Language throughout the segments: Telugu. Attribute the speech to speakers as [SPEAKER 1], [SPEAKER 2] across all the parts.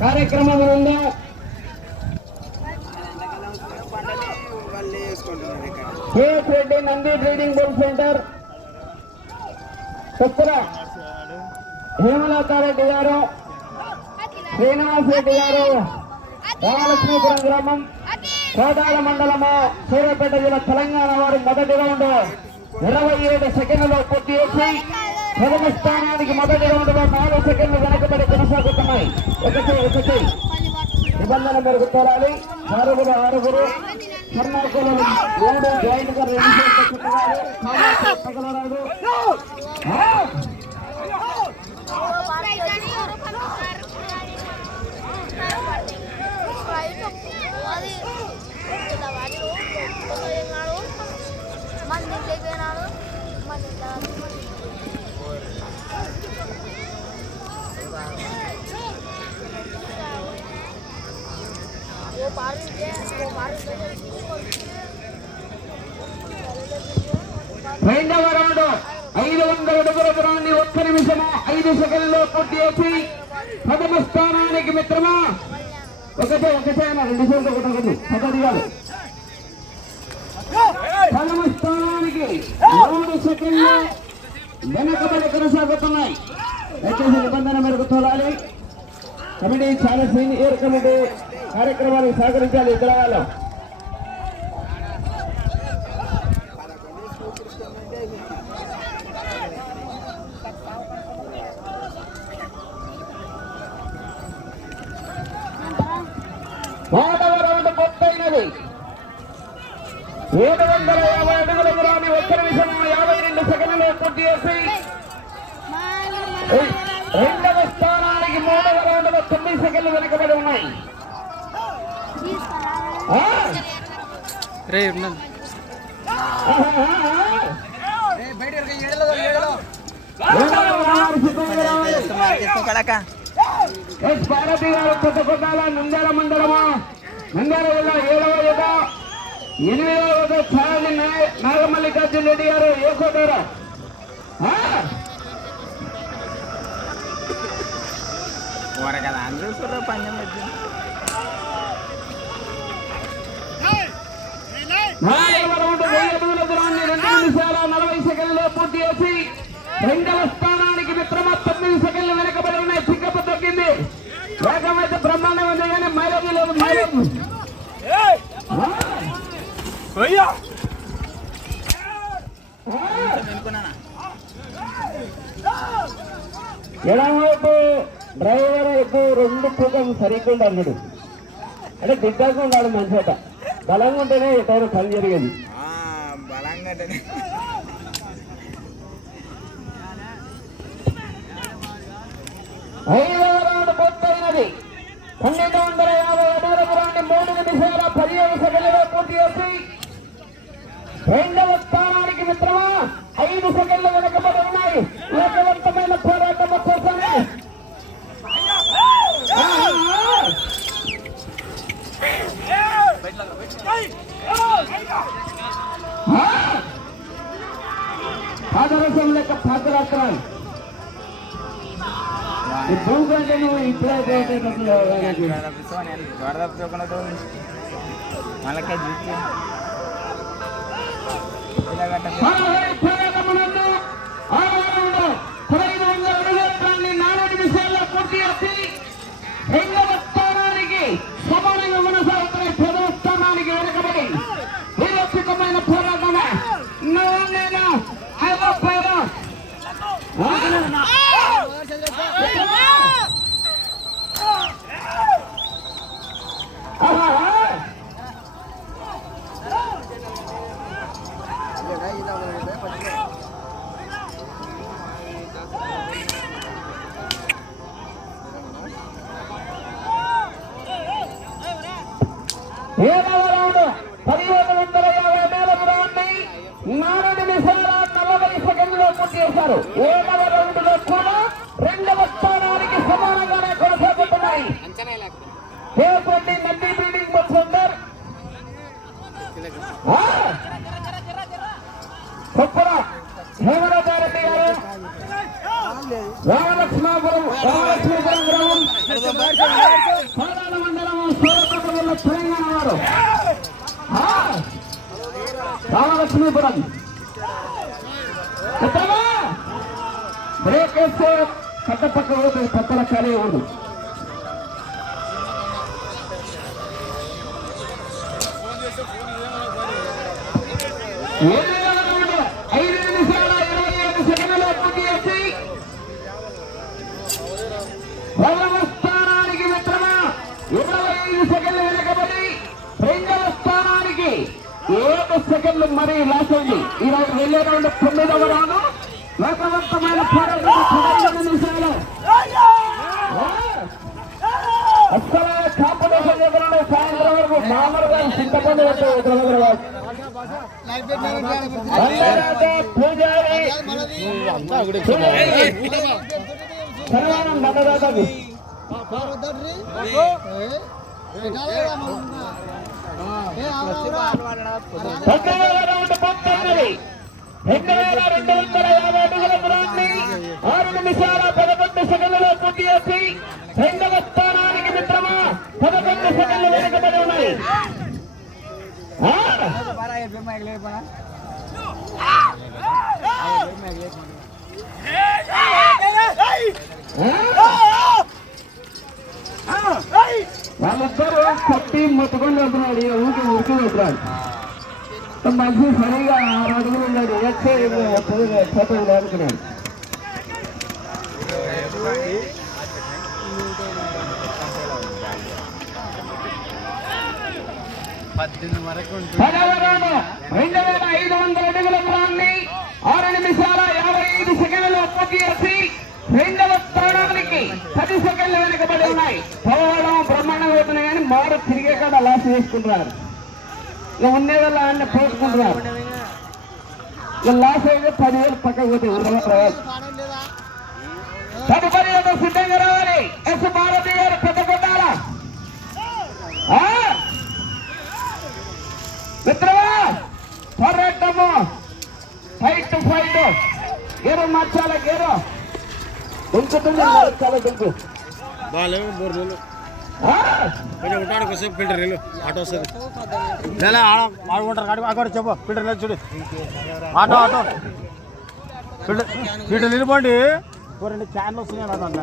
[SPEAKER 1] కార్యక్రమ కార్యక్రమం Reddy Nandi breeding bull center Kothala Hemalatha Reddy గారు. శ్రీనివాస్ రెడ్డి గారు. రామలక్ష్మీపురం గ్రామం. కోటాల మండలము? సూర్యాపేట జిల్లా తెలంగాణ వారు మొదటి రౌండ్ ఇరవై ఏడు సెకండ్లలో పూర్తి చేసి ప్రథమ స్థానానికి మొదటి రౌండ్లో నాలుగు సెకండ్లు వెనకబడి కొనసాగుతున్నాయి. ఒకటి ఒకటి. నిబంధన మేరకు తోలాలి. ఆరుగురు ఆరుగురు. కర్ణాకులు ఏడు జాయింట్గా రెండు
[SPEAKER 2] మంది ఓ పారు ఓ పారు
[SPEAKER 1] రెండవ రౌండ్ ఐదు వందల అడుగుల దూరాన్ని ఒక్క నిమిషము ఐదు సెకండ్లో పూర్తి చేసి ప్రథమ స్థానానికి మిత్రమా? ఒకటే ఒకటే అన్న రెండు సార్లు కొట్టకూడదు పదడిగాలి ప్రథమ రెండు సెకండ్లు వెనకబడి కొనసాగుతున్నాయి. దయచేసి నిబంధన మేరకు తోలాలి. కమిటీ చాలా సీనియర్ కమిటీ కార్యక్రమానికి సహకరించాలి. ఇద్దరు వాళ్ళం మూడవ రౌండ్ పూర్తయినది. ఏడు వందల యాభై అడుగుల దూరాన్ని ఒక్క నిమిషం యాభై రెండు సెకండ్లు పూర్తి చేసి. రెండవ స్థానానికి మూడవ రౌండ్లో తొమ్మిది సెకండ్లు వెనుకబడి ఉన్నాయి?
[SPEAKER 3] రే ఉన్నాను
[SPEAKER 1] పార్వతి గారు కొత్త కొట్టాల నంద్యాల మండలము? నంద్యాల జిల్లా ఏడవ యుగ ఎనిమిదవ ఛాయాన్ని నాగమల్లికార్జున రెడ్డి గారు ఏ కోటారా ఆ?
[SPEAKER 3] కదా అందరూ వచ్చింది
[SPEAKER 1] నిమిషాల నలభై సెకండ్లో పూర్తి చేసి రెండవ స్థానానికి మిత్రమ తొమ్మిది సెకండ్లు వెనకబడి ఉన్నాయి. పికప్ తగ్గింది వేగమైతే బ్రహ్మాండం ఉంది కానీ మైలేజ్. లేదు మైలేజ్ ఎడమవైపు డ్రైవర్ వైపు రెండు తూకం సరిగ్గా అన్నాడు. అంటే దిగ్గాగా ఉన్నాడు మంచిట. బలంగా ఉంటేనే ఎటైనా పని జరిగేది.
[SPEAKER 3] బలంగా
[SPEAKER 1] ఐదవ రౌండ్ పూర్తయినది. పన్నెండు వందల యాభై మూడు నిమిషాల పదిహేను సెకండ్లలో పూర్తి చేసి రెండవ స్థానానికి మిత్రమా? ఐదు సెకండ్లు వెనకబడి ఉన్నాయి. వేగవంతమైన పోరాటం కోసమే పాదరసం లెక్క పాదరాత్రాలు. ఈ నువ్వు ఇప్పుడే పోతే అసలు
[SPEAKER 3] మళ్ళీ చూసి ఇలా కట్ట
[SPEAKER 1] పదహైదు పోరాటమునందు ఆరవరములో పదహైదు వందల అడుగులన్నీ నాలుగు నిమిషాల్లో పూర్తి చేసి రెండవ స్థానానికి సమానంగా కొనసాగుతున్న పదవ స్థానానికి వెనకబడి వీరోచితమైన పోరాటమే నేను ఐదో పేద ఏడవ రౌండ్ పదిహేను వందల యాభై వేల దూరాన్ని నాలుగు నిమిషాల నలభై సెకండ్లో పూర్తి చేశారు ఏడవ రౌండ్లో కూడా రెండవ స్థానానికి సమానంగానే కొనసాగుతున్నాయి దేవపల్లి నంది బిల్డింగ్ సెంటర్ కొప్పుల హేమరాజారెడ్డి గారు రామలక్ష్మాపురం రామలక్ష్మీపురం గ్రామం కోదాడ మండలం సూరపేట జిల్లా తెలంగాణ వారు ఆ! రామలక్ష్మీపురం ఉత్తరమా? బ్రేక్ వేస్తే పెద్ద పక్క పోతుంది పక్కన ఖాళీ ఉండదు ఐదు నిమిషాల ఇరవై ఐదు సెకండ్ల పూర్తి చేసి ప్రథమ స్థానానికి మిత్రమా ఇరవై ఐదు సెకండ్లు వెనకబడి రెండవ ఏడు సెకండ్లు మరి లాస్ అయింది ఈ రోజు వెళ్ళే రౌండ్ తొమ్మిదవ రౌండ్ లోకవంతమైన పోరాటం పదహైదు నిమిషాలు అసలు కాంపిటీషన్ ఎదురు సాయంత్రం వరకు మామూలుగా చింతపండు హైదరాబాద్ పూజారి శర్వానం దండదాతకి రెండు వేల రౌండ్ వందల యాభై అడుగుల దూరాన్ని ఆరు నిమిషాల పదకొండు సెకండ్లలో పూర్తి చేసి రెండవ స్థానానికి మిత్రమా పదకొండు సెకండ్లు వెనుకబడి ఉన్నాయి ఆ? వాళ్ళిద్దరూ కొట్టి మొత్తుకొని వెళ్తున్నాడు. ఇక ఊరికి ఉరికి వెళ్తున్నాడు. మంచి సరిగా ఆరు అడుగులు ఉన్నాడు ఎక్కే ఫోటో అనుకున్నాడు.
[SPEAKER 3] పద్దెనిమిది వరకు
[SPEAKER 1] పదవ రౌండ్ రెండు వేల ఐదు వందల అడుగుల దూరాన్ని ఆరు నిమిషాల యాభై ఐదు సెకండ్లలో పూర్తి చేసి రెండవ స్థానానికి పది సెకండ్లు వెనుకబడి ఉన్నాయి పోవడం బ్రహ్మాండంగా అవుతున్నాయి కానీ మారు తిరిగే కాడ లాస్ చేసుకుంటున్నారు. ఇక ఉండే ఆయన పోసుకుంటున్నారు. ఇక లాస్ అయితే పదివేలు పక్కకు పోతే ఉండవచ్చు తదుపరి ఏదో సిద్ధంగా రావాలి. ఎస్ భారతి గారు పెద్ద కొట్టాల. మిత్రమా? పోరాటము ఫైట్ ఫైట్ గేరు మార్చాల గేరు. దుంకుతుంది చాలా దుంకు
[SPEAKER 4] బాగాలేవు మూడు కొంచెం ఉంటాడు కొద్దిసేపు ఫిల్టర్ వెళ్ళు ఆటో వస్తుంది. లేదా ఆడ ఆడుకుంటారు కాడి అక్కడ చెప్పు ఫిల్టర్ లేదు చూడు. Auto auto. ఫిల్టర్ ఫిల్టర్ నిలబండి ఓ రెండు క్యాన్లు వస్తున్నాయి అదన్న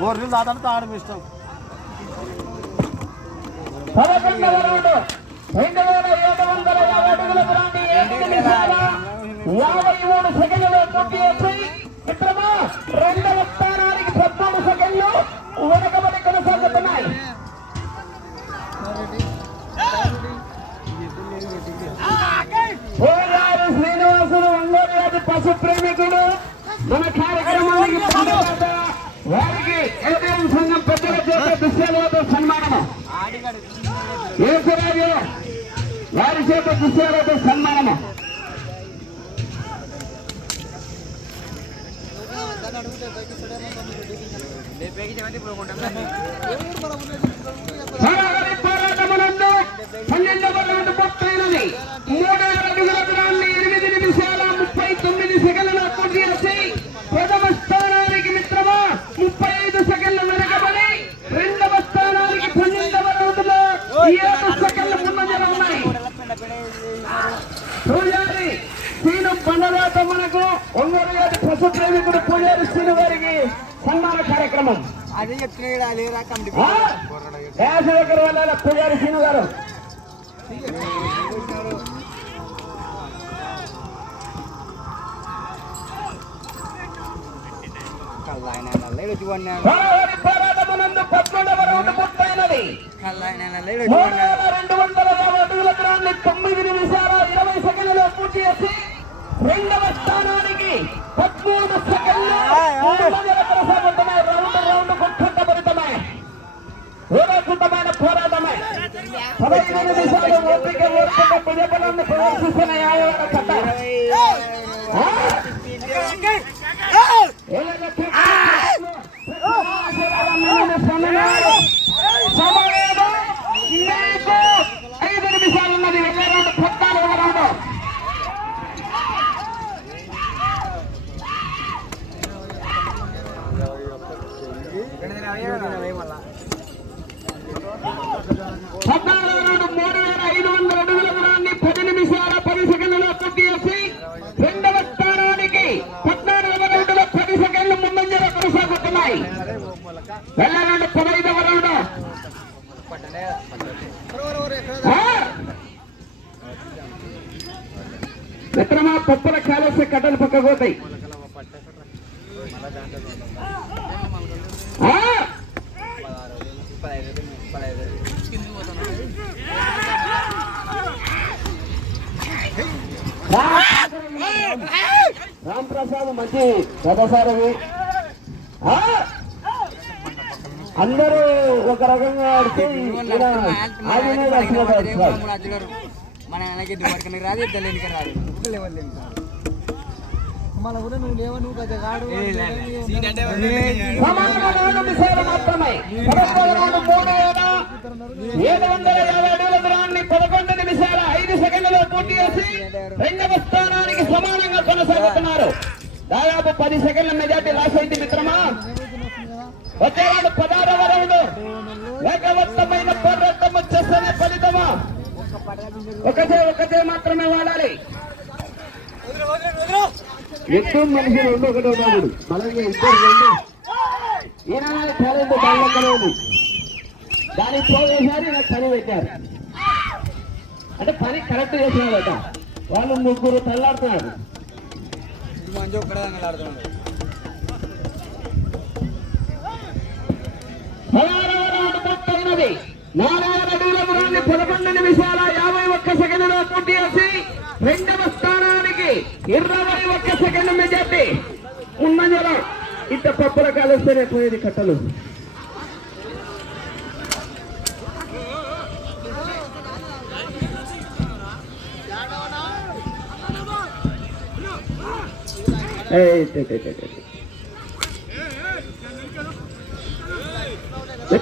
[SPEAKER 4] బోర్ నీళ్ళు దాదాపు తాగడం ఇష్టం.
[SPEAKER 1] యాభై మూడు సెకండ్లలో పూర్తి చేసి మిత్రమా రెండవ స్థానానికి వెనకబడి కొనసాగుతున్నాయి. పోయారు శ్రీనివాసులు ఒంగోలు రాజు పశు ప్రేమికుడు. మన కార్యక్రమానికి వారికి ఏదైనా సంఘం పెద్దల చేత దుశ్యాలతో సన్మానము. ఏసురాజు వారి చేత దుశ్యాలతో సన్మానము. అడుగుతే బయట హరహరి పోరాటమునందు పన్నెండవ రౌండ్ పూర్తయినది మూడవ అడుగుల దూరాన్ని ఎనిమిది నిమిషాల ముప్పై తొమ్మిది సెకండ్ల పూర్తి చేసి ప్రథమ స్థానానికి మిత్రమా? ముప్పై ఐదు వెనకబడి రెండవ స్థానానికి పన్నెండవ రౌండ్ ఏడు సెకండ్ల ముందంజల ఉన్నాయి. పూజారి శ్రీను బండరాత మనకు ఒంగోలు గారి పశు ప్రేమికుడు పూజారి శ్రీను గారికి సన్మాన యాస దగ్గర వెళ్ళాలి పూజారి శ్రీను గారు. రౌండ్ వందల యాభై అడుగుల దూరాన్ని తొమ్మిది నిమిషాల ఇరవై సెకండ్లలో పూర్తి చేసి రెండవ స్థానానికి పదమూడు సెకండ్లు ಸಭೆಯನ್ನು ದಿವಸದ
[SPEAKER 3] ಒಪ್ಪಿಗೆ ಓದ್ಕೊಂಡ
[SPEAKER 1] ಪ್ರಜೆಗಳನ್ನು ಪ್ರದರ್ಶಿಸಿದ ನ್ಯಾಯವನ್ನು ಕಟ್ಟ ಎಲ್ಲ అందరూ ఒక రకంగా ఆడితే.
[SPEAKER 3] మన ఆయనకి దువర్కనికి రాదు ఇద్దరు రాదు.
[SPEAKER 2] మన ఊరు నువ్వు లేవు నువ్వు
[SPEAKER 1] మాత్రమే. పదకొండు రౌండ్ మూడు వేల ఏడు వందల యాభై అడుగుల దూరాన్ని పదకొండు నిమిషాల ఐదు సెకండ్లలో పూర్తి చేసి రెండవ స్థానానికి సమానంగా కొనసాగుతున్నారు. దాదాపు పది సెకండ్ల మెజార్టీ లాస్ అయింది మిత్రమా? వచ్చే రౌండ్ పదహారవ రౌండ్. వేగవంతమైన పోరాటం వచ్చేస్తేనే ఫలితమా? ఒకటే ఒకటే మాత్రమే వాడాలి. ఎక్కువ మనిషి రెండు ఒకటి ఉన్నాడు అలాగే ఇద్దరు రెండు. ఈయన టాలెంట్ బాగుంది దానికి పోగేశారు నాకు పని పెట్టారు. అంటే పని కరెక్ట్ చేసినాడట వాళ్ళు ముగ్గురు తల్లాడుతున్నారు. పదహారవ రౌండ్ పూర్తయినది నాలుగు అడుగుల దూరాన్ని పదకొండు నిమిషాల యాభై ఒక్క సెకండ్లో పూర్తి చేసి రెండవ స్థానానికి ఇరవై ఒక్క సెకండ్ మెజార్టీ. ఉన్నంజల ఇంత పప్పుల కలిస్తేనే పోయేది కట్టలు. ఏయ్,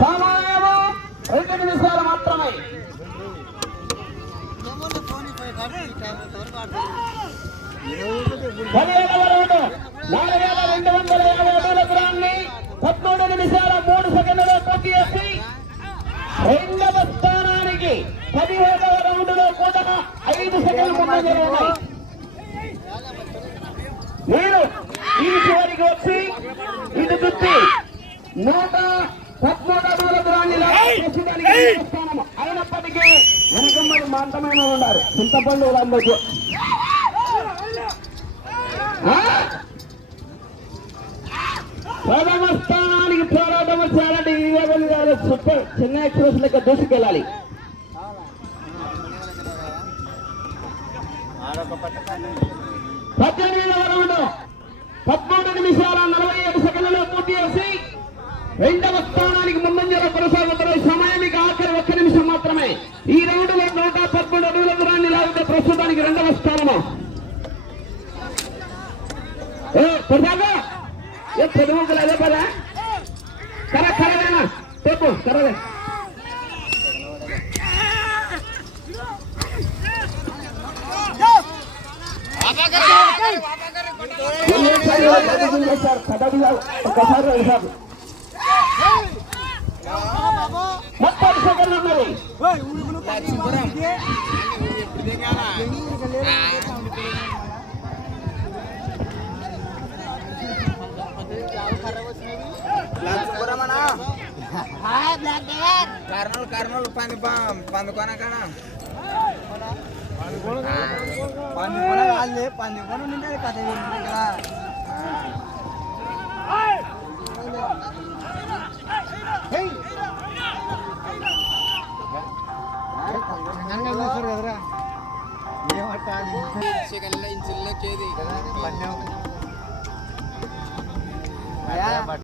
[SPEAKER 1] సమయము రెండు నిమిషాలు మాత్రమే నాలుగు వేల రెండు వందల యాభై అడుగుల పదమూడు నిమిషాల మూడు సెకండ్లో పూర్తి చేసి రెండవ స్థానానికి పదిహేడవ రౌండ్లో కూడా ఐదు సెకండ్లు ముందంజలో ఉన్నాయి మీరు ఈ చివరికి వచ్చి ఇది చుట్టి నూట పదమూడు అడుగుల దూరాన్ని అయినప్పటికీ వెనకమ్మడి మాంతమైన ఉన్నారు. చింతపండు లంబోజు ప్రథమ స్థానానికి పోరాటం వచ్చారంటే లెవెల్ కాదు సూపర్. చెన్నై ఎక్స్ప్రెస్ లెక్క దూసుకెళ్ళాలి. పద్దెనిమిదవ రౌండ్ పదమూడు నిమిషాల నలభై ఏడు సెకండ్లలో పూర్తి చేసి రెండవ స్థానానికి ముందంజలో కొనసాగుతున్న సమయానికి ఆఖరి ఒక్క నిమిషం మాత్రమే. ఈ రౌండ్లో నూట పదమూడు అడుగుల దూరాన్ని లాగితే ప్రస్తుతానికి రెండవ స్థానము. కొద్దాగా ఏ అదే పదా? కర కరవేనా చెప్పు కరవే. ఒకసారి ముప్పై సెకండ్లు ఉన్నది
[SPEAKER 3] కర్నూలు కర్నూలు పంది పందుకోన కాడ పందుకోన వాళ్ళే పందుకోన ఉండే కథ కదా కాదురా? ఏమంటారు